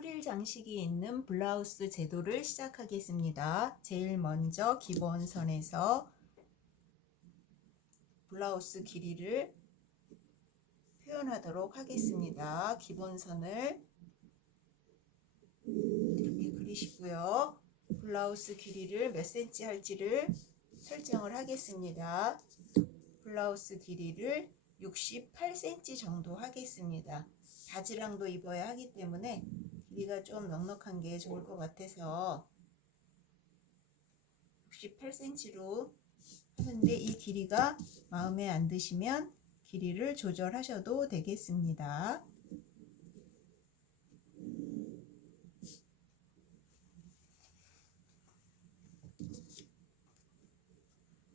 프릴 장식이 있는 블라우스 제도를 시작하겠습니다. 제일 먼저 기본선에서 블라우스 길이를 표현하도록 하겠습니다. 기본선을 이렇게 그리시고요. 블라우스 길이를 몇 cm 할지를 설정을 하겠습니다. 블라우스 길이를 68cm 정도 하겠습니다. 바지랑도 입어야 하기 때문에 길이가 좀 넉넉한 게 좋을 것 같아서 68cm로 하는데, 이 길이가 마음에 안 드시면 길이를 조절하셔도 되겠습니다.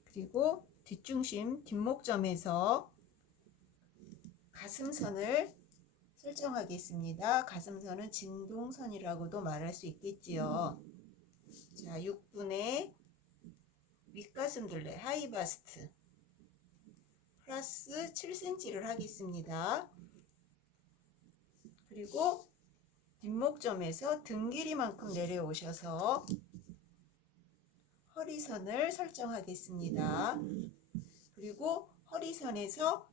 그리고 뒷중심 뒷목점에서 가슴선을 설정하겠습니다. 가슴선은 진동선이라고도 말할 수 있겠지요. 자, 6분의 윗가슴 둘레 하이바스트 플러스 7cm를 하겠습니다. 그리고 뒷목점에서 등 길이만큼 내려오셔서 허리선을 설정하겠습니다. 그리고 허리선에서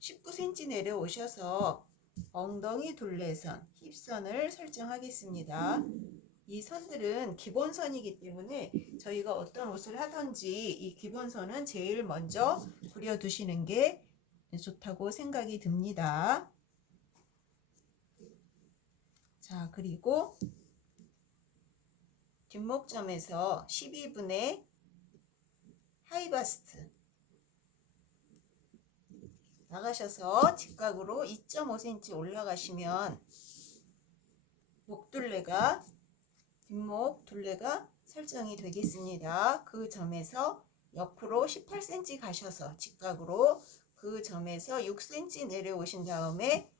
19cm 내려오셔서 엉덩이 둘레선, 힙선을 설정하겠습니다. 이 선들은 기본선이기 때문에 저희가 어떤 옷을 하든지 이 기본선은 제일 먼저 그려두시는 게 좋다고 생각이 듭니다. 자, 그리고 뒷목점에서 12분의 하이바스트 나가셔서 직각으로 2.5cm 올라가시면 목둘레가 뒷목 둘레가 설정이 되겠습니다. 그 점에서 옆으로 18cm 가셔서 직각으로 그 점에서 6cm 내려오신 다음에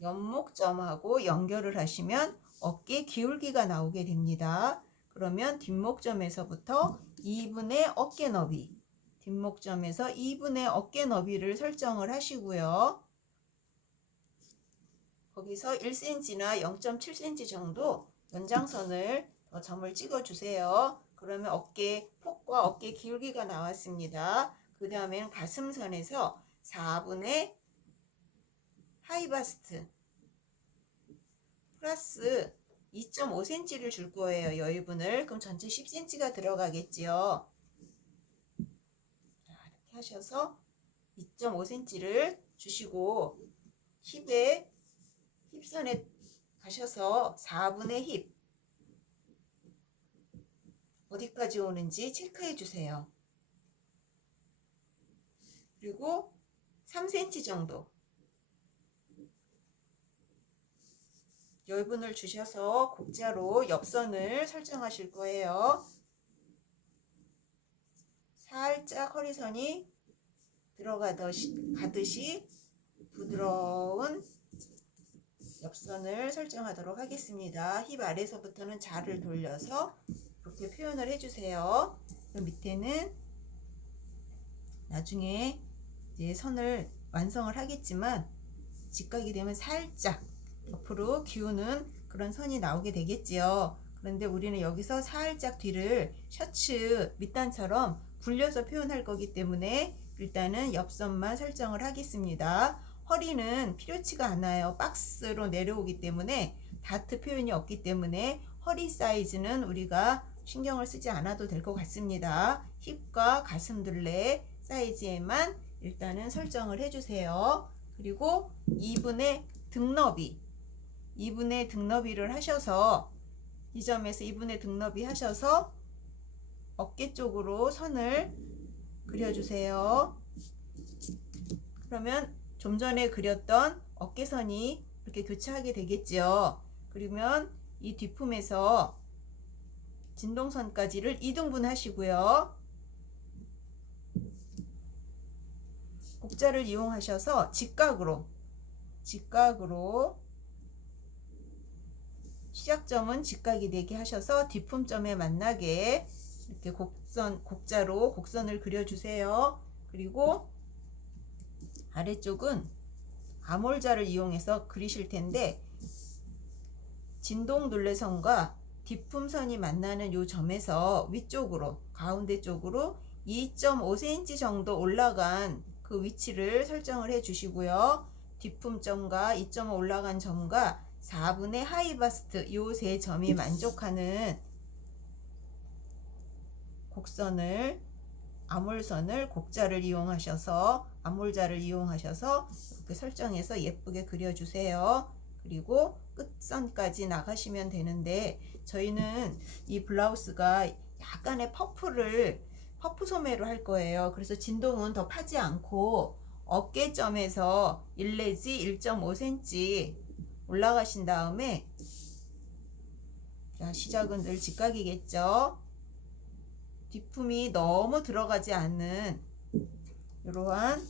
옆목점하고 연결을 하시면 어깨 기울기가 나오게 됩니다. 그러면 뒷목점에서부터 2분의 어깨 너비, 뒷목점에서 2분의 어깨 너비를 설정을 하시고요. 거기서 1cm나 0.7cm 정도 연장선을 더 점을 찍어 주세요. 그러면 어깨 폭과 어깨 기울기가 나왔습니다. 그 다음에는 가슴선에서 4분의 하이바스트 플러스 2.5cm를 줄 거예요. 여유분을. 그럼 전체 10cm가 들어가겠지요. 이렇게 하셔서 2.5cm를 주시고 힙선에 가셔서 4분의 힙 어디까지 오는지 체크해 주세요. 그리고 3cm 정도 여분을 주셔서 곡자로 옆선을 설정하실 거예요. 살짝 허리선이 들어가듯이 부드러운 옆선을 설정하도록 하겠습니다. 힙 아래서부터는 자를 돌려서 이렇게 표현을 해주세요. 그 밑에는 나중에 이제 선을 완성을 하겠지만 직각이 되면 살짝 옆으로 기우는 그런 선이 나오게 되겠지요. 그런데 우리는 여기서 살짝 뒤를 셔츠 밑단처럼 굴려서 표현할 거기 때문에 일단은 옆선만 설정을 하겠습니다. 허리는 필요치가 않아요. 박스로 내려오기 때문에 다트 표현이 없기 때문에 허리 사이즈는 우리가 신경을 쓰지 않아도 될 것 같습니다. 힙과 가슴둘레 사이즈에만 일단은 설정을 해주세요. 그리고 2분의 등너비를 하셔서 이 점에서 2분의 등너비 하셔서 어깨 쪽으로 선을 그려주세요. 그러면 좀 전에 그렸던 어깨선이 이렇게 교차하게 되겠죠. 그러면 이 뒷품에서 진동선까지를 2등분 하시고요. 곡자를 이용하셔서 직각으로 시작점은 직각이 되게 하셔서 뒷품점에 만나게 이렇게 곡자로 곡선을 그려주세요. 그리고 아래쪽은 암홀자를 이용해서 그리실 텐데 진동 둘레선과 뒷품선이 만나는 요 점에서 위쪽으로 가운데 쪽으로 2.5cm 정도 올라간 그 위치를 설정을 해 주시고요. 뒷품점과 2.5 올라간 점과 4분의 하이바스트 요 세 점이 만족하는 곡선을 암홀선을 곡자를 이용하셔서 암홀자를 이용하셔서 이렇게 설정해서 예쁘게 그려주세요. 그리고 끝선까지 나가시면 되는데 저희는 이 블라우스가 약간의 퍼프 소매로 할 거예요. 그래서 진동은 더 파지 않고 어깨점에서 1 내지 1.5cm 올라가신 다음에 자, 시작은 늘 직각이겠죠. 뒷품이 너무 들어가지 않는 이러한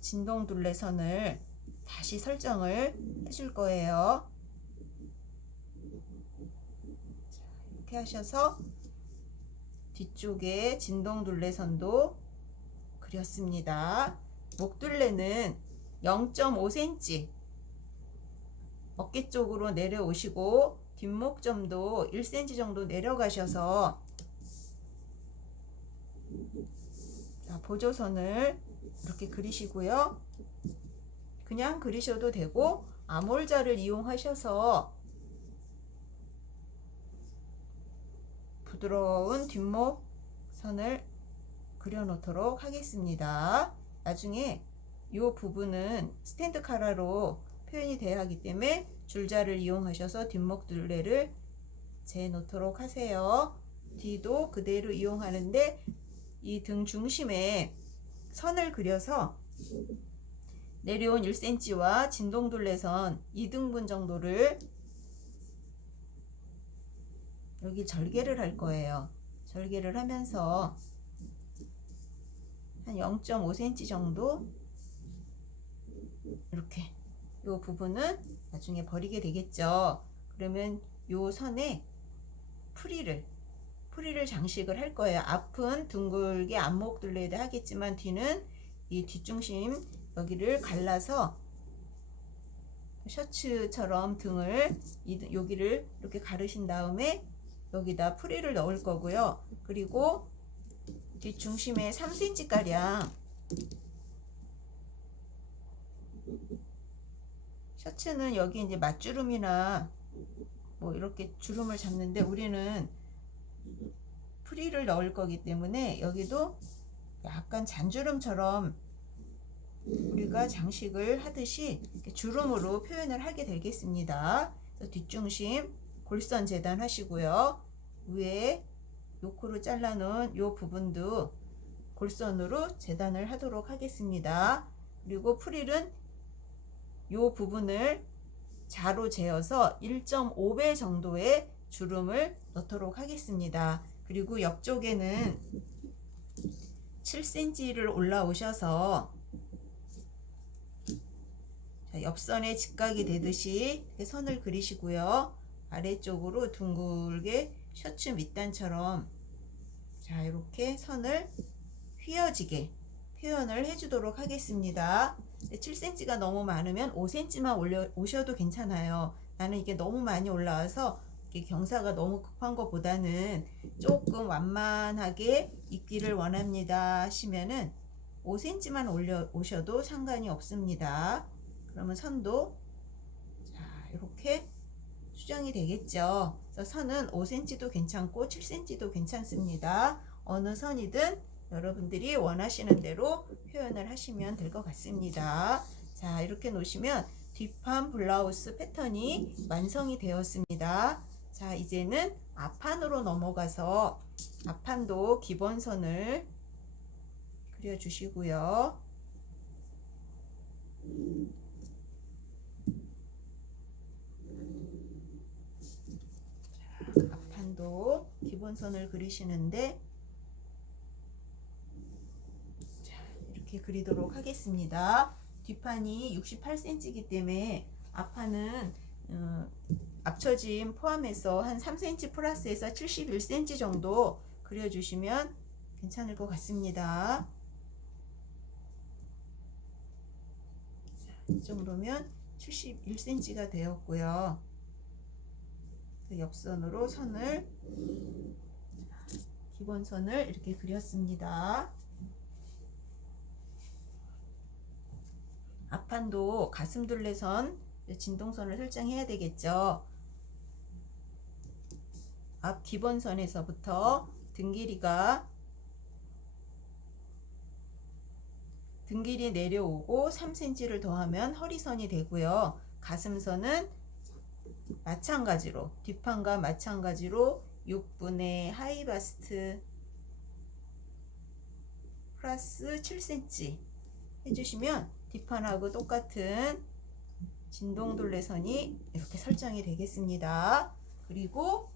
진동 둘레선을 다시 설정을 해줄 거예요. 자, 이렇게 하셔서 뒤쪽에 진동 둘레선도 그렸습니다. 목 둘레는 0.5cm 어깨 쪽으로 내려오시고 뒷목점도 1cm 정도 내려가셔서 자, 보조선을 이렇게 그리시고요. 그냥 그리셔도 되고 암홀자를 이용하셔서 부드러운 뒷목 선을 그려 놓도록 하겠습니다. 나중에 이 부분은 스탠드 카라로 표현이 되어야 하기 때문에 줄자를 이용하셔서 뒷목 둘레를 재 놓도록 하세요. 뒤도 그대로 이용하는데 이 등 중심에 선을 그려서 내려온 1cm와 진동둘레선 2등분 정도를 여기 절개를 할 거예요. 절개를 하면서 한 0.5cm 정도 이렇게 이 부분은 나중에 버리게 되겠죠. 그러면 이 선에 풀이를 장식을 할 거예요. 앞은 둥글게 안목 둘레를 하겠지만 뒤는 이 뒷중심 여기를 갈라서 셔츠처럼 등을 여기를 이렇게 가르신 다음에 여기다 풀이를 넣을 거고요. 그리고 뒷중심에 3cm 가량 셔츠는 여기 이제 맞주름이나 뭐 이렇게 주름을 잡는데 우리는 프리를 넣을 거기 때문에 여기도 약간 잔주름처럼 우리가 장식을 하듯이 이렇게 주름으로 표현을 하게 되겠습니다. 그래서 뒷중심 골선 재단하시고요. 위에 요코로 잘라놓은 요 부분도 골선으로 재단을 하도록 하겠습니다. 그리고 프릴은 요 부분을 자로 재어서 1.5배 정도의 주름을 넣도록 하겠습니다. 그리고 옆쪽에는 7cm를 올라오셔서 옆선에 직각이 되듯이 이렇게 선을 그리시고요. 아래쪽으로 둥글게 셔츠 밑단처럼 자 이렇게 선을 휘어지게 표현을 해주도록 하겠습니다. 7cm가 너무 많으면 5cm만 올려 오셔도 괜찮아요. 나는 이게 너무 많이 올라와서 경사가 너무 급한 것보다는 조금 완만하게 입기를 원합니다 하시면은 5cm만 올려 오셔도 상관이 없습니다. 그러면 선도 자 이렇게 수정이 되겠죠. 그래서 선은 5cm도 괜찮고 7cm도 괜찮습니다. 어느 선이든 여러분들이 원하시는 대로 표현을 하시면 될 것 같습니다. 자 이렇게 놓으시면 뒷판 블라우스 패턴이 완성이 되었습니다. 자 이제는 앞판으로 넘어가서 앞판도 기본선을 그려주시고요. 앞판도 기본선을 그리시는데 자, 이렇게 그리도록 하겠습니다. 뒷판이 68cm이기 때문에 앞판은 앞처짐 포함해서 한 3cm 플러스해서 71cm 정도 그려주시면 괜찮을 것 같습니다. 이 정도면 71cm가 되었고요. 옆선으로 선을, 기본선을 이렇게 그렸습니다. 앞판도 가슴둘레선 진동선을 설정해야 되겠죠. 앞 기본선에서부터 등 길이 내려오고 3cm를 더하면 허리선이 되고요. 가슴선은 마찬가지로, 뒷판과 마찬가지로 6분의 하이바스트 플러스 7cm 해주시면 뒷판하고 똑같은 진동둘레선이 이렇게 설정이 되겠습니다. 그리고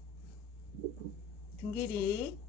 등 길이,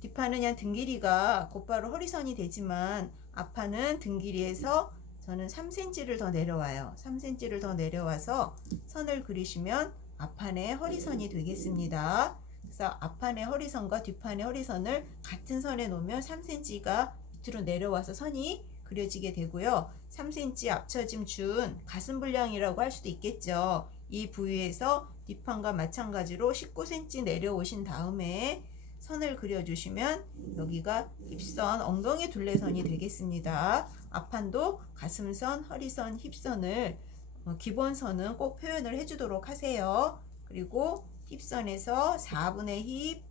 뒷판은 그냥 등 길이가 곧바로 허리선이 되지만 앞판은 등 길이에서 저는 3cm를 더 내려와요. 3cm를 더 내려와서 선을 그리시면 앞판의 허리선이 되겠습니다. 그래서 앞판의 허리선과 뒷판의 허리선을 같은 선에 놓으면 3cm가 밑으로 내려와서 선이 그려지게 되고요. 3cm 앞처짐 준 가슴 분량이라고 할 수도 있겠죠. 이 부위에서 뒷판과 마찬가지로 19cm 내려오신 다음에 선을 그려주시면 여기가 힙선, 엉덩이 둘레선이 되겠습니다. 앞판도 가슴선, 허리선, 힙선을 기본선은 꼭 표현을 해주도록 하세요. 그리고 힙선에서 4분의 힙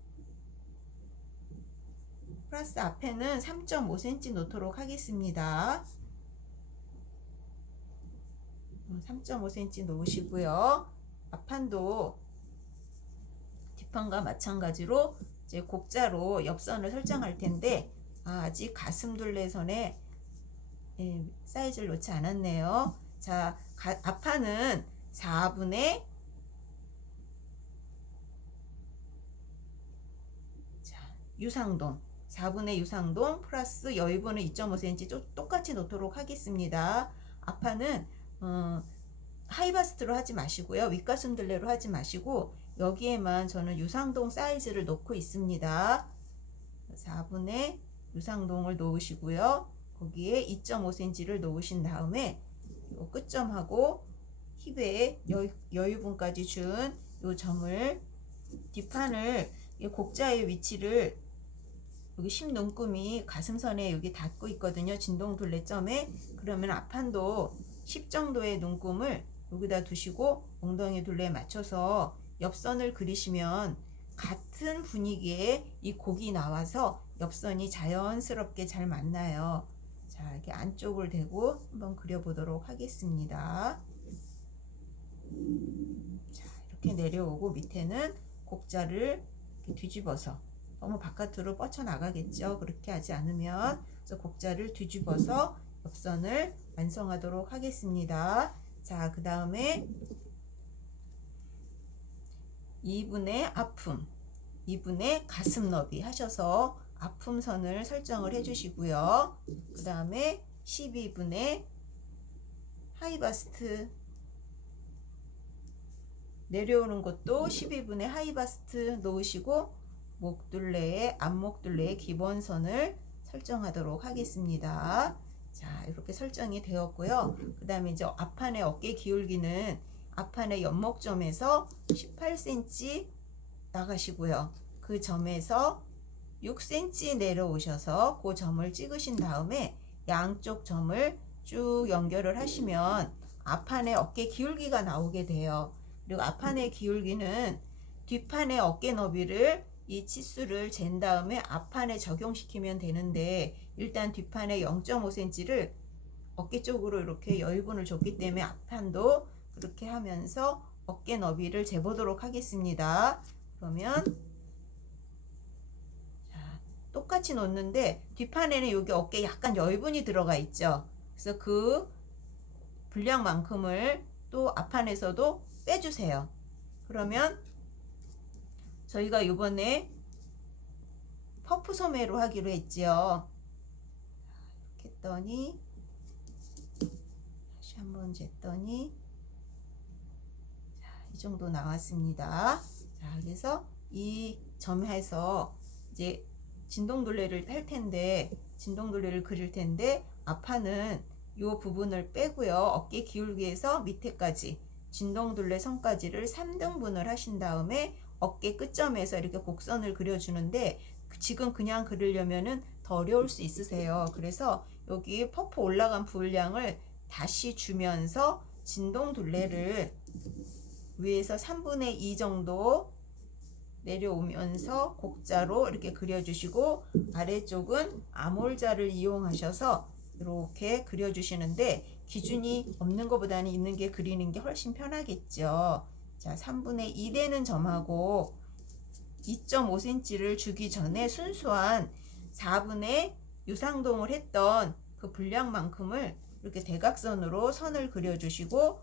플러스 앞에는 3.5cm 놓도록 하겠습니다. 3.5cm 놓으시고요. 앞판도 뒷판과 마찬가지로 이제 곡자로 옆선을 설정할 텐데 아직 가슴둘레선에 사이즈를 놓지 않았네요. 자, 앞판은 4분의 유상동, 4분의 유상동 플러스 여유분을 2.5cm 똑같이 놓도록 하겠습니다. 앞판은 하이바스트로 하지 마시고요. 윗가슴둘레로 하지 마시고 여기에만 저는 유상동 사이즈를 놓고 있습니다. 4분의 유상동을 놓으시고요. 거기에 2.5cm를 놓으신 다음에 요 끝점하고 힙에 여유분까지 준 요 점을, 뒷판을, 곡자의 위치를 여기 10눈금이 가슴선에 여기 닿고 있거든요. 진동둘레점에. 그러면 앞판도 10 정도의 눈금을 여기다 두시고 엉덩이 둘레에 맞춰서 옆선을 그리시면 같은 분위기에 이 곡이 나와서 옆선이 자연스럽게 잘 만나요. 자, 이렇게 안쪽을 대고 한번 그려보도록 하겠습니다. 자, 이렇게 내려오고 밑에는 곡자를 이렇게 뒤집어서, 너무 바깥으로 뻗쳐나가겠죠. 그렇게 하지 않으면. 그래서 곡자를 뒤집어서 옆선을 완성하도록 하겠습니다. 자, 그 다음에 2분의 아픔, 2분의 가슴 너비 하셔서 아픔선을 설정을 해주시고요. 그 다음에 12분의 하이바스트, 내려오는 것도 12분의 하이바스트 놓으시고 목둘레에, 앞목둘레의 기본선을 설정하도록 하겠습니다. 자, 이렇게 설정이 되었고요. 그 다음에 이제 앞판의 어깨 기울기는 앞판의 연목점에서 18cm 나가시고요. 그 점에서 6cm 내려오셔서 그 점을 찍으신 다음에 양쪽 점을 쭉 연결을 하시면 앞판의 어깨 기울기가 나오게 돼요. 그리고 앞판의 기울기는 뒷판의 어깨 너비를, 이 치수를 잰 다음에 앞판에 적용시키면 되는데 일단 뒷판에 0.5cm를 어깨 쪽으로 이렇게 여유분을 줬기 때문에 앞판도 그렇게 하면서 어깨 너비를 재보도록 하겠습니다. 그러면 자, 똑같이 놓는데 뒷판에는 여기 어깨에 약간 여유분이 들어가 있죠. 그래서 그 분량만큼을 또 앞판에서도 빼주세요. 그러면 저희가 이번에 퍼프 소매로 하기로 했지요. 이렇게 했더니 다시 한번 쟀더니 자, 이 정도 나왔습니다. 자, 그래서 이 점에서 이제 진동둘레를 할 텐데, 진동둘레를 그릴 텐데 앞판은 이 부분을 빼고요. 어깨 기울기에서 밑에까지 진동둘레 선까지를 3등분을 하신 다음에 어깨 끝점에서 이렇게 곡선을 그려주는데 지금 그냥 그리려면은 더 어려울 수 있으세요. 그래서 여기 퍼프 올라간 분량을 다시 주면서 진동둘레를 위에서 3분의 2 정도 내려오면서 곡자로 이렇게 그려주시고 아래쪽은 아몰자를 이용하셔서 이렇게 그려주시는데 기준이 없는 것보다는 있는 게 그리는 게 훨씬 편하겠죠. 자, 3분의 2 되는 점하고 2.5cm를 주기 전에 순수한 4분의 유상동을 했던 그 분량만큼을 이렇게 대각선으로 선을 그려주시고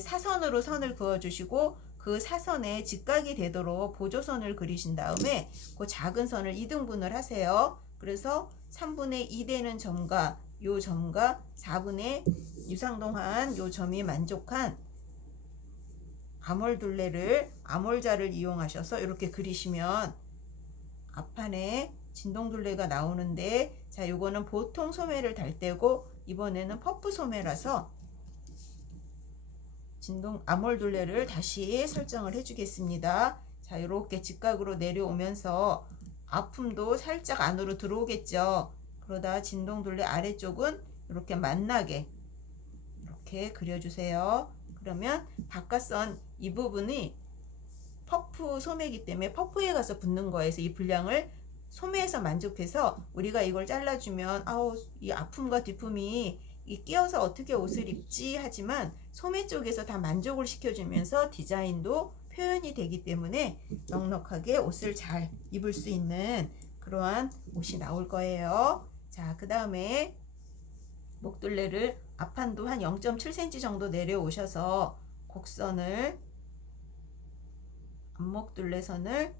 사선으로 선을 그어주시고 그 사선에 직각이 되도록 보조선을 그리신 다음에 그 작은 선을 2등분을 하세요. 그래서 3분의 2 되는 점과 요 점과 4분의 유상동한 요 점이 만족한 아몰둘레를 아몰자를 이용하셔서 이렇게 그리시면 앞판에 진동둘레가 나오는데, 자, 요거는 보통 소매를 달 때고 이번에는 퍼프 소매라서 진동 아몰둘레를 다시 설정을 해주겠습니다. 자, 이렇게 직각으로 내려오면서 아픔도 살짝 안으로 들어오겠죠. 그러다 진동둘레 아래쪽은 이렇게 만나게 이렇게 그려주세요. 그러면 바깥선 이 부분이 퍼프 소매이기 때문에 퍼프에 가서 붙는 거에서 이 분량을 소매에서 만족해서 우리가 이걸 잘라주면 아우, 이 아픔과 뒤품이 끼어서 어떻게 옷을 입지 하지만 소매 쪽에서 다 만족을 시켜주면서 디자인도 표현이 되기 때문에 넉넉하게 옷을 잘 입을 수 있는 그러한 옷이 나올 거예요. 자, 그 다음에 목둘레를 앞판도 한 0.7cm 정도 내려오셔서 곡선을 앞목둘레선을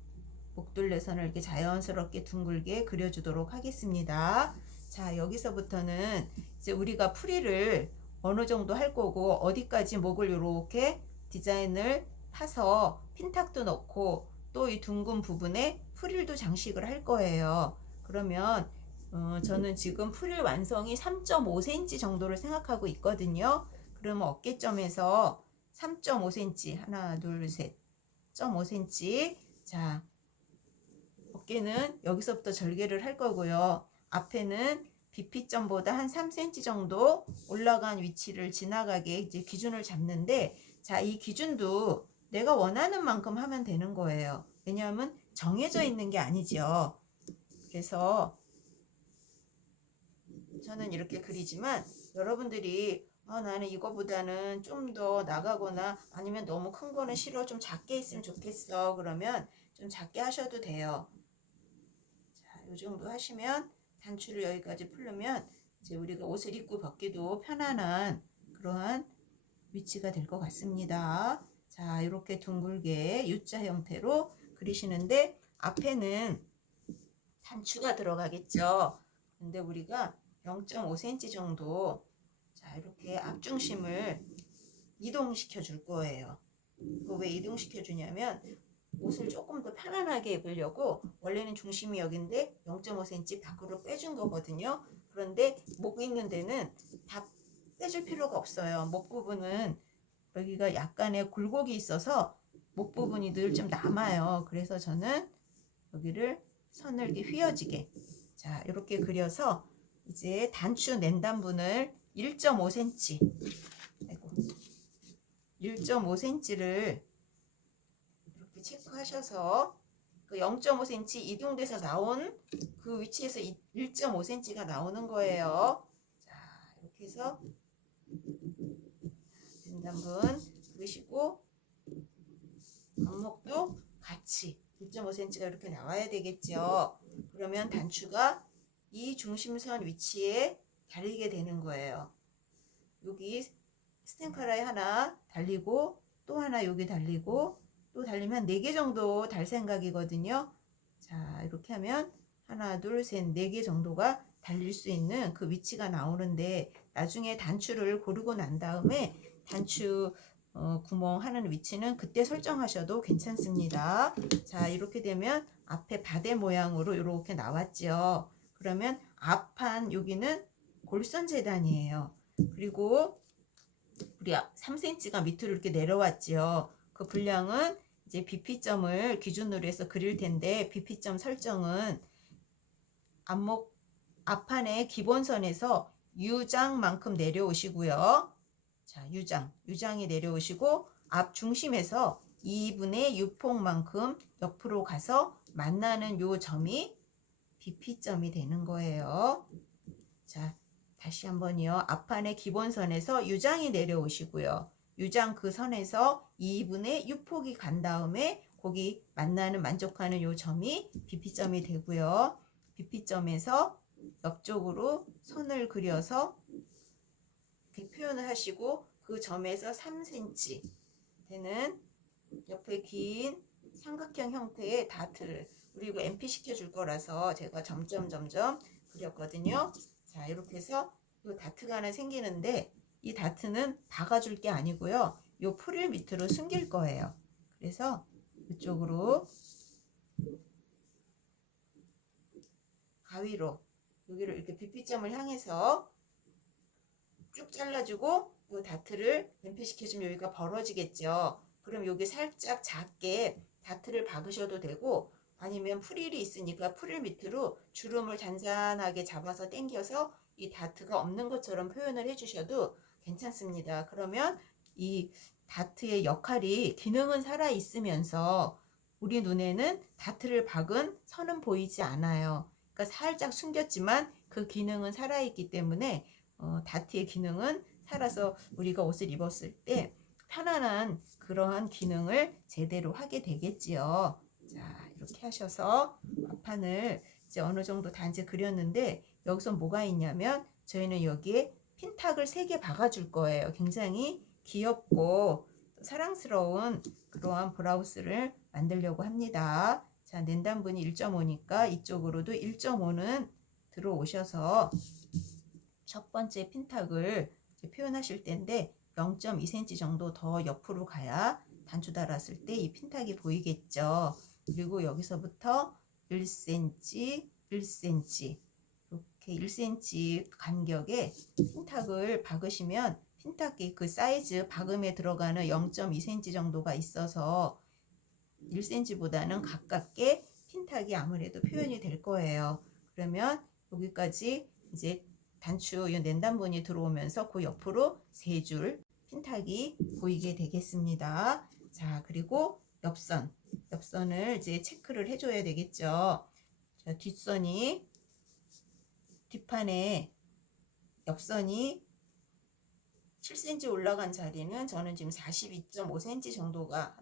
목둘레선을 이렇게 자연스럽게 둥글게 그려주도록 하겠습니다. 자, 여기서부터는 이제 우리가 풀이를 어느 정도 할 거고 어디까지 목을 이렇게 디자인을 파서 핀탁도 넣고 또 이 둥근 부분에 프릴도 장식을 할 거예요. 그러면 저는 지금 프릴 완성이 3.5cm 정도를 생각하고 있거든요. 그러면 어깨점에서 3.5cm 하나 둘 셋 0.5cm. 자, 어깨는 여기서부터 절개를 할 거고요. 앞에는 BP점보다 한 3cm 정도 올라간 위치를 지나가게 이제 기준을 잡는데, 자, 이 기준도 내가 원하는 만큼 하면 되는 거예요. 왜냐하면 정해져 있는 게 아니죠. 그래서 저는 이렇게 그리지만 여러분들이 나는 이거보다는 좀 더 나가거나 아니면 너무 큰 거는 싫어, 좀 작게 있으면 좋겠어, 그러면 좀 작게 하셔도 돼요. 자, 요 정도 하시면 단추를 여기까지 풀려면 이제 우리가 옷을 입고 벗기도 편안한 그러한 위치가 될 것 같습니다. 자, 이렇게 둥글게 U자 형태로 그리시는데 앞에는 단추가 들어가겠죠. 근데 우리가 0.5cm 정도, 자, 이렇게 앞중심을 이동시켜 줄 거예요. 왜 이동시켜 주냐면 옷을 조금 더 편안하게 입으려고 원래는 중심이 여기인데 0.5cm 밖으로 빼준 거거든요. 그런데 목 있는 데는 다 빼줄 필요가 없어요. 목 부분은 여기가 약간의 굴곡이 있어서 목 부분이 늘 좀 남아요. 그래서 저는 여기를 선을 이렇게 휘어지게, 자, 이렇게 그려서 이제 단추 낸단분을 1.5cm 1.5cm를 이렇게 체크하셔서 그 0.5cm 이동돼서 나온 그 위치에서 1.5cm가 나오는 거예요. 자, 이렇게 해서 낸단분 그리시고 앞목도 같이 1.5cm가 이렇게 나와야 되겠죠. 그러면 단추가 이 중심선 위치에 달리게 되는 거예요. 여기 스탬파라에 하나 달리고 또 하나 여기 달리고 또 달리면 4개 정도 달 생각이거든요. 자, 이렇게 하면 하나 둘 셋 4개 정도가 달릴 수 있는 그 위치가 나오는데, 나중에 단추를 고르고 난 다음에 단추 구멍 하는 위치는 그때 설정하셔도 괜찮습니다. 자, 이렇게 되면 앞에 바대 모양으로 이렇게 나왔죠. 그러면 앞판 여기는 골선 재단이에요. 그리고 우리 3cm가 밑으로 이렇게 내려왔지요. 그 분량은 이제 BP점을 기준으로 해서 그릴 텐데, BP점 설정은 앞판의 기본선에서 U장만큼 내려오시고요. 자, U장이 내려오시고 앞 중심에서 2분의 U폭만큼 옆으로 가서 만나는 요 점이 BP점이 되는 거예요. 자, 다시 한번요. 앞판의 기본선에서 U장이 내려오시고요. U장 그 선에서 2분의 U폭이 간 다음에 거기 만나는 만족하는 요 점이 BP점이 되고요. BP점에서 옆쪽으로 선을 그려서 이렇게 표현을 하시고 그 점에서 3cm 되는 옆에 긴 삼각형 형태의 다트를, 그리고 MP 시켜줄 거라서 제가 점점 그렸거든요. 자, 이렇게 해서 이 다트가 하나 생기는데, 이 다트는 박아줄 게 아니고요. 이 프릴 밑으로 숨길 거예요. 그래서 이쪽으로 가위로 여기를 이렇게 BP점을 향해서 쭉 잘라주고 이 다트를 연필시켜주면 여기가 벌어지겠죠. 그럼 여기 살짝 작게 다트를 박으셔도 되고, 아니면 프릴이 있으니까 프릴 밑으로 주름을 잔잔하게 잡아서 당겨서 이 다트가 없는 것처럼 표현을 해주셔도 괜찮습니다. 그러면 이 다트의 역할이, 기능은 살아있으면서 우리 눈에는 다트를 박은 선은 보이지 않아요. 그러니까 살짝 숨겼지만 그 기능은 살아있기 때문에 다트의 기능은 살아서 우리가 옷을 입었을 때 편안한 그러한 기능을 제대로 하게 되겠지요. 자, 이렇게 하셔서 앞판을 이제 어느 정도 단지 그렸는데, 여기서 뭐가 있냐면 저희는 여기에 핀탁을 3개 박아줄 거예요. 굉장히 귀엽고 사랑스러운 그러한 브라우스를 만들려고 합니다. 자, 낸단분이 1.5니까 이쪽으로도 1.5는 들어오셔서 첫 번째 핀탁을 표현하실 텐데 0.2cm 정도 더 옆으로 가야 단추 달았을 때 이 핀탁이 보이겠죠. 그리고 여기서부터 1cm, 1cm 이렇게 1cm 간격에 핀탁을 박으시면, 핀탁이 그 사이즈 박음에 들어가는 0.2cm 정도가 있어서 1cm보다는 가깝게 핀탁이 아무래도 표현이 될 거예요. 그러면 여기까지 이제 단추 낸단분이 들어오면서 그 옆으로 3줄 핀탁이 보이게 되겠습니다. 자, 그리고 옆선을 이제 체크를 해줘야 되겠죠. 자, 뒷판에 옆선이 7cm 올라간 자리는 저는 지금 42.5cm 정도가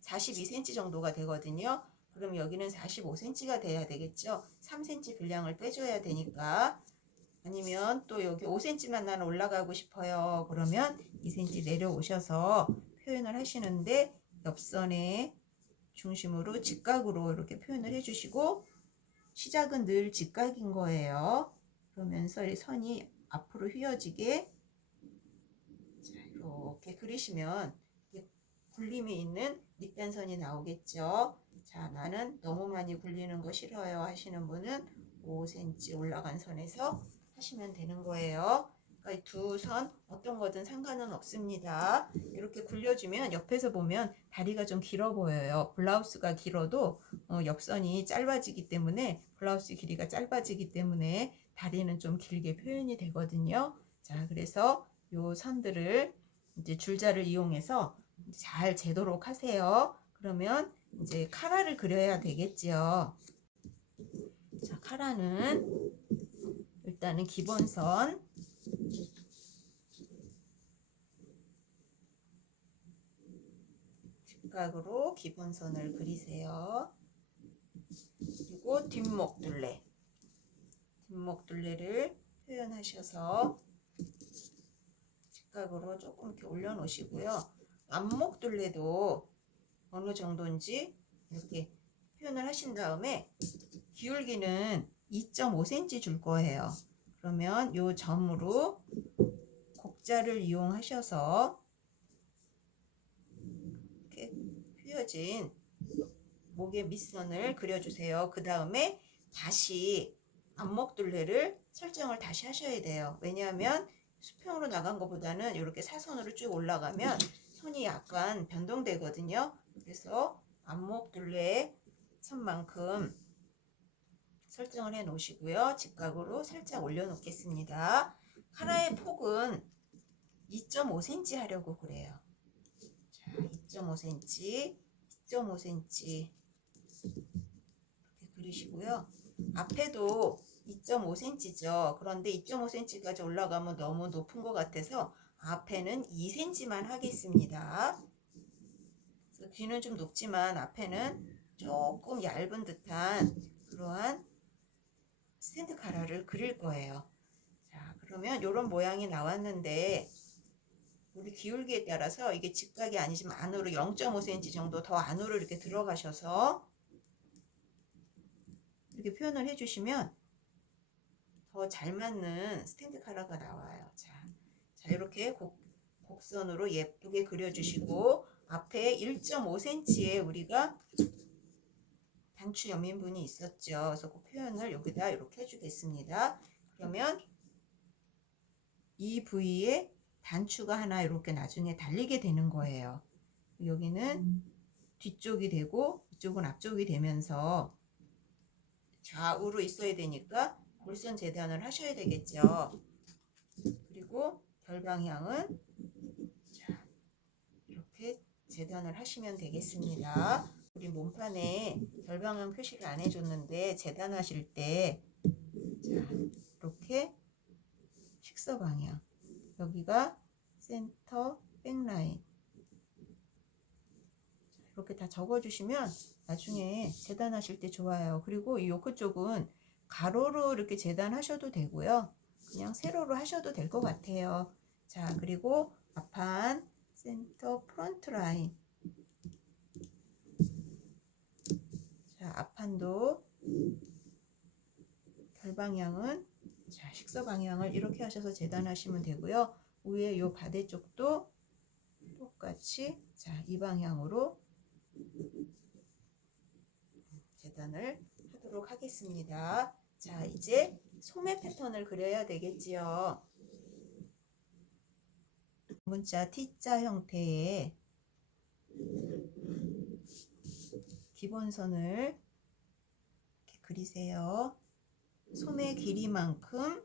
42cm 정도가 되거든요. 그럼 여기는 45cm가 돼야 되겠죠. 3cm 분량을 빼줘야 되니까. 아니면 또 여기 5cm만 나는 올라가고 싶어요. 그러면 2cm 내려오셔서 표현을 하시는데, 옆선의 중심으로 직각으로 이렇게 표현을 해주시고, 시작은 늘 직각인 거예요. 그러면서 이 선이 앞으로 휘어지게, 자, 이렇게 그리시면 굴림이 있는 밑단선이 나오겠죠. 자, 나는 너무 많이 굴리는 거 싫어요 하시는 분은 5cm 올라간 선에서 하시면 되는 거예요. 그러니까 두 선 어떤 거든 상관은 없습니다. 이렇게 굴려주면 옆에서 보면 다리가 좀 길어 보여요. 블라우스가 길어도 옆선이 짧아지기 때문에, 블라우스 길이가 짧아지기 때문에 다리는 좀 길게 표현이 되거든요. 자, 그래서 요 선들을 이제 줄자를 이용해서 잘 재도록 하세요. 그러면 이제 카라를 그려야 되겠지요. 자, 카라는 일단은 기본선, 직각으로 기본선을 그리세요. 그리고 뒷목둘레를 표현하셔서 직각으로 조금 이렇게 올려놓으시고요. 앞목둘레도 어느 정도인지 이렇게 표현을 하신 다음에 기울기는 2.5cm 줄 거예요. 그러면 요 점으로 곡자를 이용하셔서 이렇게 휘어진 목의 밑선을 그려주세요. 그 다음에 다시 앞목둘레를 설정을 다시 하셔야 돼요. 왜냐하면 수평으로 나간 것보다는 이렇게 사선으로 쭉 올라가면 선이 약간 변동되거든요. 그래서 안목 둘레 선만큼 설정을 해 놓으시고요. 직각으로 살짝 올려 놓겠습니다. 카라의 폭은 2.5cm 하려고 그래요. 자, 2.5cm, 2.5cm 이렇게 그리시고요. 앞에도 2.5cm죠. 그런데 2.5cm까지 올라가면 너무 높은 것 같아서 앞에는 2cm만 하겠습니다. 그래서 뒤는 좀 높지만 앞에는 조금 얇은 듯한 그러한 스탠드 카라를 그릴 거예요. 자, 그러면 이런 모양이 나왔는데 우리 기울기에 따라서 이게 직각이 아니지만 안으로 0.5cm 정도 더 안으로 이렇게 들어가셔서 이렇게 표현을 해주시면 더 잘 맞는 스탠드 카라가 나와요. 자, 이렇게 곡선으로 예쁘게 그려주시고 앞에 1.5cm에 우리가 단추 여민분이 있었죠. 그래서 그 표현을 여기다 이렇게 해주겠습니다. 그러면 이 부위에 단추가 하나 이렇게 나중에 달리게 되는 거예요. 여기는 뒤쪽이 되고 이쪽은 앞쪽이 되면서 좌우로 있어야 되니까 골선 재단을 하셔야 되겠죠. 그리고 결방향은 자, 이렇게 재단을 하시면 되겠습니다. 우리 몸판에 결방향 표시를 안 해줬는데 재단하실 때 자, 이렇게 식서 방향 여기가 센터 백라인 이렇게 다 적어주시면 나중에 재단하실 때 좋아요. 그리고 이 요크 쪽은 가로로 이렇게 재단하셔도 되고요. 그냥 세로로 하셔도 될 것 같아요. 자, 그리고 앞판 센터 프론트 라인. 자, 앞판도 결방향은 자, 식서 방향을 이렇게 하셔서 재단하시면 되고요. 위에 요 바대 쪽도 똑같이 자, 이 방향으로 재단을 하도록 하겠습니다. 자, 이제 소매 패턴을 그려야 되겠지요. 문자 T자 형태의 기본선을 이렇게 그리세요. 소매 길이만큼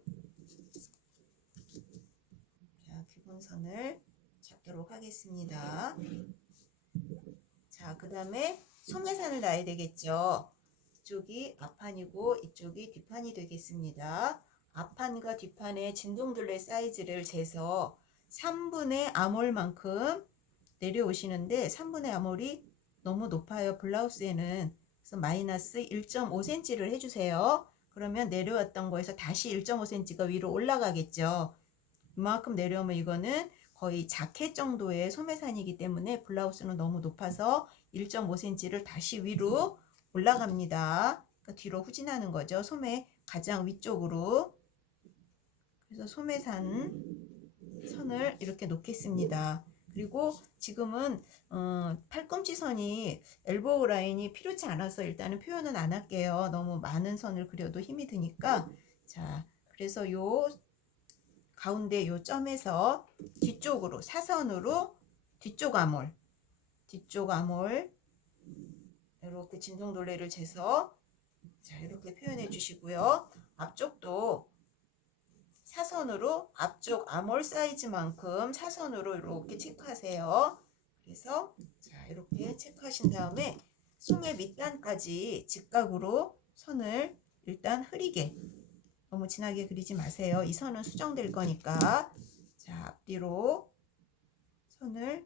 자, 기본선을 잡도록 하겠습니다. 자, 그 다음에 소매산을 놔야 되겠죠. 이쪽이 앞판이고 이쪽이 뒷판이 되겠습니다. 앞판과 뒷판의 진동둘레 사이즈를 재서 3분의 아몰만큼 내려오시는데 3분의 아몰이 너무 높아요. 블라우스에는. 그래서 마이너스 1.5cm를 해주세요. 그러면 내려왔던 거에서 다시 1.5cm가 위로 올라가겠죠. 이만큼 내려오면 이거는 거의 자켓 정도의 소매산이기 때문에 블라우스는 너무 높아서 1.5cm를 다시 위로 올라갑니다. 그러니까 뒤로 후진하는 거죠. 소매 가장 위쪽으로. 그래서 소매산 선을 이렇게 놓겠습니다. 그리고 지금은 팔꿈치 선이 엘보우 라인이 필요치 않아서 일단은 표현은 안 할게요. 너무 많은 선을 그려도 힘이 드니까. 자, 그래서 요 가운데 요 점에서 뒤쪽으로 사선으로 뒤쪽 아몰 이렇게 진동둘레를 재서 자, 이렇게 표현해 주시고요. 앞쪽도 사선으로 앞쪽 아몰 사이즈만큼 사선으로 이렇게 체크하세요. 그래서 자, 이렇게 체크하신 다음에 소매 밑단까지 직각으로 선을 일단 흐리게 너무 진하게 그리지 마세요. 이 선은 수정될 거니까. 자, 앞뒤로 선을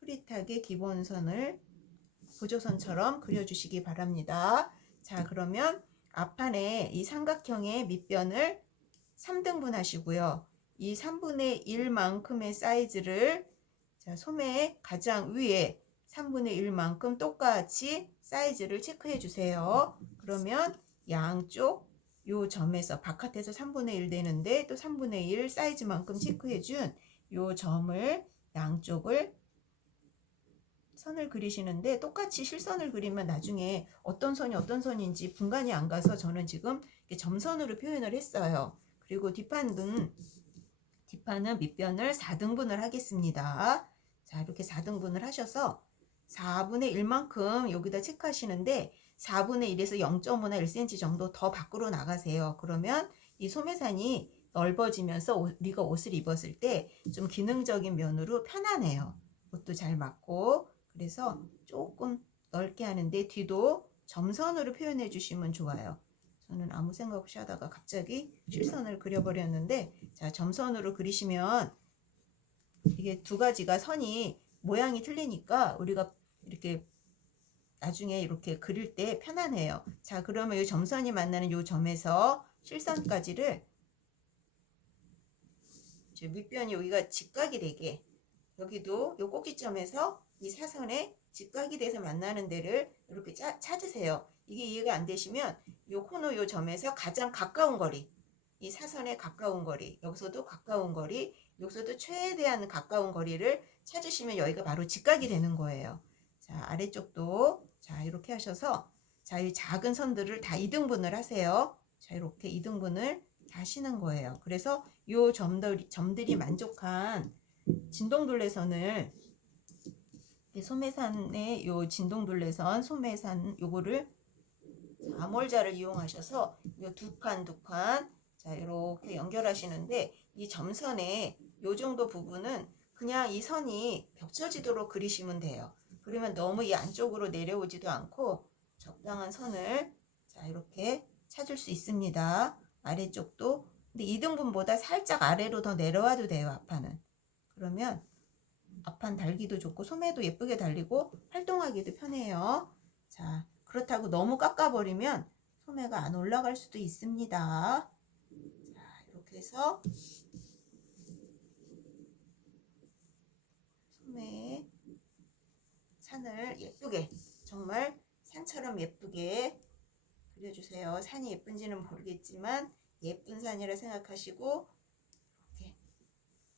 흐릿하게 기본선을 보조선처럼 그려주시기 바랍니다. 자, 그러면 앞판에 이 삼각형의 밑변을 3등분 하시고요. 이 3분의 1만큼의 사이즈를 자, 소매 가장 위에 3분의 1만큼 똑같이 사이즈를 체크해 주세요. 그러면 양쪽 요 점에서 바깥에서 3분의 1 되는데 또 3분의 1 사이즈만큼 체크해 준 요 점을 양쪽을 선을 그리시는데 똑같이 실선을 그리면 나중에 어떤 선이 어떤 선인지 분간이 안 가서 저는 지금 점선으로 표현을 했어요. 그리고 뒷판은 뒷판은 밑변을 4등분을 하겠습니다. 자, 이렇게 4등분을 하셔서 4분의 1만큼 여기다 체크하시는데 4분의 1에서 0.5나 1cm 정도 더 밖으로 나가세요. 그러면 이 소매산이 넓어지면서 우리가 옷을 입었을 때 좀 기능적인 면으로 편하네요. 옷도 잘 맞고. 그래서 조금 넓게 하는데 뒤도 점선으로 표현해 주시면 좋아요. 저는 아무 생각 없이 하다가 갑자기 실선을 그려버렸는데, 자, 점선으로 그리시면 이게 두 가지가 선이 모양이 틀리니까 우리가 이렇게 나중에 이렇게 그릴 때 편하네요. 자, 그러면 이 점선이 만나는 이 점에서 실선까지를 밑변이 여기가 직각이 되게, 여기도 이 꼭지점에서 이 사선에 직각이 돼서 만나는 데를 이렇게 찾으세요. 이게 이해가 안 되시면 이 코너 이 점에서 가장 가까운 거리, 이 사선에 가까운 거리, 여기서도 가까운 거리, 여기서도 최대한 가까운 거리를 찾으시면 여기가 바로 직각이 되는 거예요. 자, 아래쪽도 자, 이렇게 하셔서 자, 이 작은 선들을 다 2등분을 하세요. 자, 이렇게 2등분을 다 하시는 거예요. 그래서 요 점들이 만족한 진동둘레선을, 소매산의 요 진동둘레선 소매산 요거를 암홀자를 이용하셔서 요 두 칸 자, 이렇게 연결하시는데, 이 점선의 요 정도 부분은 그냥 이 선이 겹쳐지도록 그리시면 돼요. 그러면 너무 이 안쪽으로 내려오지도 않고 적당한 선을 자, 이렇게 찾을 수 있습니다. 아래쪽도. 근데 2등분보다 살짝 아래로 더 내려와도 돼요, 앞판은. 그러면 앞판 달기도 좋고 소매도 예쁘게 달리고 활동하기도 편해요. 자, 그렇다고 너무 깎아버리면 소매가 안 올라갈 수도 있습니다. 자, 이렇게 해서 소매 산을 예쁘게, 정말 산처럼 예쁘게 그려주세요. 산이 예쁜지는 모르겠지만 예쁜 산이라 생각하시고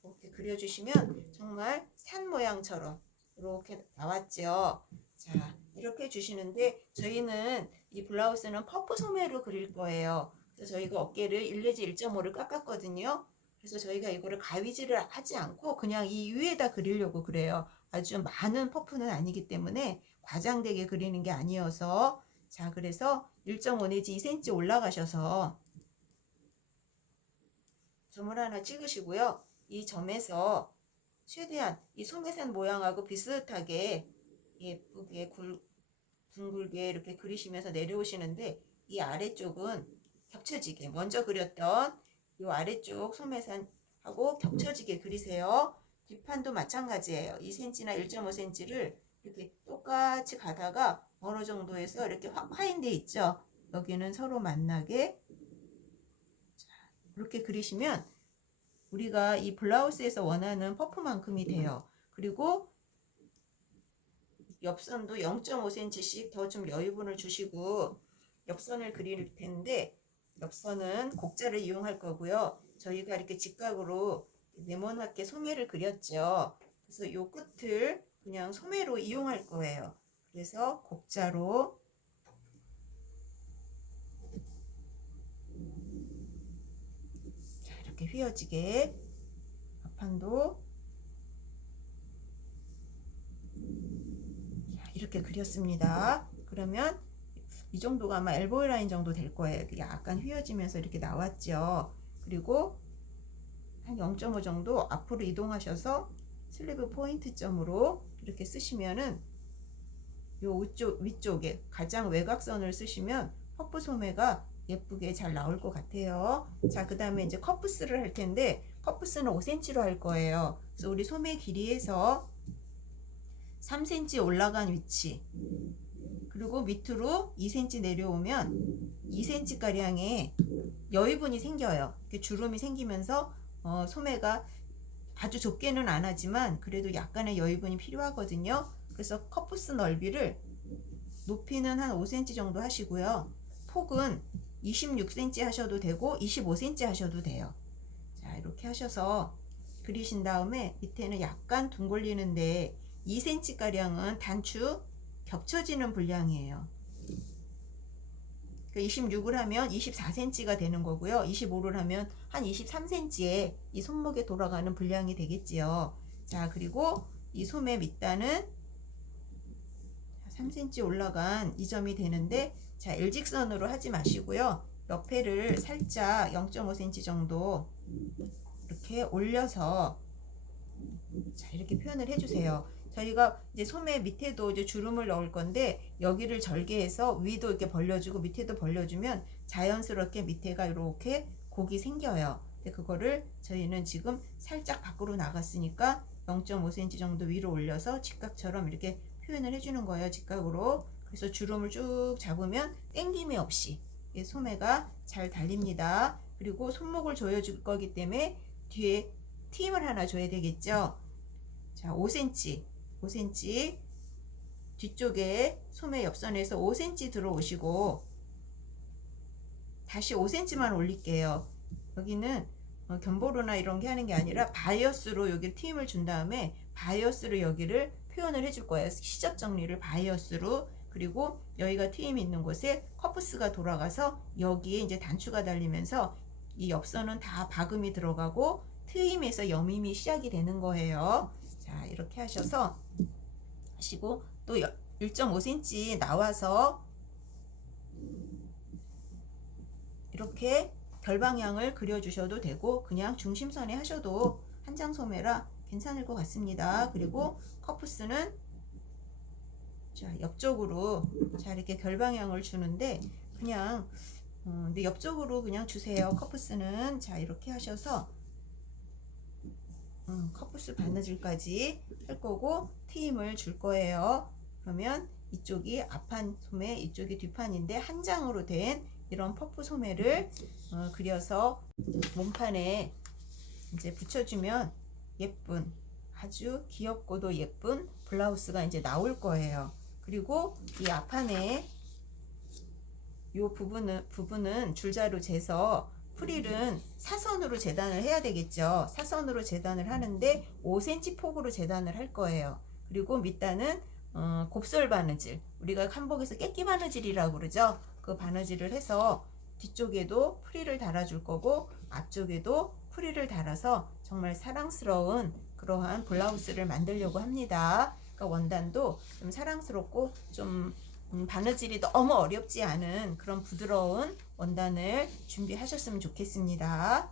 이렇게 그려주시면 정말 산 모양처럼 이렇게 나왔죠. 자, 이렇게 해주시는데 저희는 이 블라우스는 퍼프 소매로 그릴 거예요. 그래서 저희가 어깨를 1 내지 1.5를 깎았거든요. 그래서 저희가 이거를 가위질을 하지 않고 그냥 이 위에다 그리려고 그래요. 아주 많은 퍼프는 아니기 때문에 과장되게 그리는 게 아니어서. 자, 그래서 1.5 내지 2cm 올라가셔서 점을 하나 찍으시고요. 이 점에서 최대한 이 소매산 모양하고 비슷하게 예쁘게 둥글게 이렇게 그리시면서 내려오시는데, 이 아래쪽은 겹쳐지게 먼저 그렸던 이 아래쪽 소매산하고 겹쳐지게 그리세요. 뒷판도 마찬가지예요. 2cm나 1.5cm를 이렇게 똑같이 가다가 어느 정도에서 이렇게 화인돼 있죠. 여기는 서로 만나게 이렇게 그리시면 우리가 이 블라우스에서 원하는 퍼프만큼이 돼요. 그리고 옆선도 0.5cm씩 더 좀 여유분을 주시고 옆선을 그릴 텐데, 옆선은 곡자를 이용할 거고요. 저희가 이렇게 직각으로 네모나게 소매를 그렸죠. 그래서 이 끝을 그냥 소매로 이용할 거예요. 그래서 곡자로 이렇게 휘어지게 앞판도 이렇게 그렸습니다. 그러면 이 정도가 아마 엘보이 라인 정도 될 거예요. 약간 휘어지면서 이렇게 나왔죠. 그리고 한 0.5 정도 앞으로 이동하셔서 슬리브 포인트 점으로 이렇게 쓰시면은 요 위쪽에 가장 외곽선을 쓰시면 퍼프 소매가 예쁘게 잘 나올 것 같아요. 자, 그 다음에 이제 커프스를 할 텐데, 커프스는 5cm로 할 거예요. 그래서 우리 소매 길이에서 3cm 올라간 위치, 그리고 밑으로 2cm 내려오면 2cm 가량의 여유분이 생겨요. 이렇게 주름이 생기면서 소매가 아주 좁게는 안 하지만 그래도 약간의 여유분이 필요하거든요. 그래서 커프스 넓이를 높이는 한 5cm 정도 하시고요. 폭은 26cm 하셔도 되고 25cm 하셔도 돼요. 자, 이렇게 하셔서 그리신 다음에 밑에는 약간 둥글리는데 2cm 가량은 단추 겹쳐지는 분량이에요. 26을 하면 24cm가 되는 거고요. 25를 하면 한 23cm에 이 손목에 돌아가는 분량이 되겠지요. 자, 그리고 이 소매 밑단은 3cm 올라간 이 점이 되는데, 자, 일직선으로 하지 마시고요. 옆에를 살짝 0.5cm 정도 이렇게 올려서, 자, 이렇게 표현을 해주세요. 저희가 이제 소매 밑에도 이제 주름을 넣을 건데, 여기를 절개해서 위도 이렇게 벌려주고 밑에도 벌려주면 자연스럽게 밑에가 이렇게 곡이 생겨요. 근데 그거를 저희는 지금 살짝 밖으로 나갔으니까 0.5cm 정도 위로 올려서 직각처럼 이렇게 표현을 해주는 거예요. 직각으로. 그래서 주름을 쭉 잡으면 땡김이 없이 소매가 잘 달립니다. 그리고 손목을 조여줄 거기 때문에 뒤에 팀을 하나 줘야 되겠죠. 자, 5cm 뒤쪽에 소매 옆선에서 5cm 들어오시고 다시 5cm만 올릴게요. 여기는 견보로나 이런 게 하는 게 아니라 바이어스로 여기를 팀을 준 다음에 바이어스로 여기를 표현을 해줄 거예요. 시접 정리를 바이어스로. 그리고 여기가 트임이 있는 곳에 커프스가 돌아가서 여기에 이제 단추가 달리면서 이 옆선은 다 박음이 들어가고 트임에서 여밈이 시작이 되는 거예요. 자, 이렇게 하셔서 하시고, 또 1.5cm 나와서 이렇게 결방향을 그려주셔도 되고 그냥 중심선에 하셔도 한장 소매라 괜찮을 것 같습니다. 그리고 커프스는 자, 옆쪽으로 자, 이렇게 결방향을 주는데 그냥 근데 옆쪽으로 그냥 주세요. 커프스는 자, 이렇게 하셔서 커프스 바느질까지 할 거고 트임을 줄 거예요. 그러면 이쪽이 앞판 소매, 이쪽이 뒷판인데 한 장으로 된 이런 퍼프 소매를 그려서 몸판에 이제 붙여주면 예쁜, 아주 귀엽고도 예쁜 블라우스가 이제 나올 거예요. 그리고 이 앞판에 이 부분은 줄자로 재서 프릴은 사선으로 재단을 해야 되겠죠. 사선으로 재단을 하는데 5cm 폭으로 재단을 할 거예요. 그리고 밑단은 곱슬 바느질, 우리가 한복에서 깨끼 바느질이라고 그러죠. 그 바느질을 해서 뒤쪽에도 프릴을 달아줄 거고 앞쪽에도 프릴을 달아서 정말 사랑스러운 그러한 블라우스를 만들려고 합니다. 그러니까 원단도 좀 사랑스럽고 좀 바느질이 너무 어렵지 않은 그런 부드러운 원단을 준비하셨으면 좋겠습니다.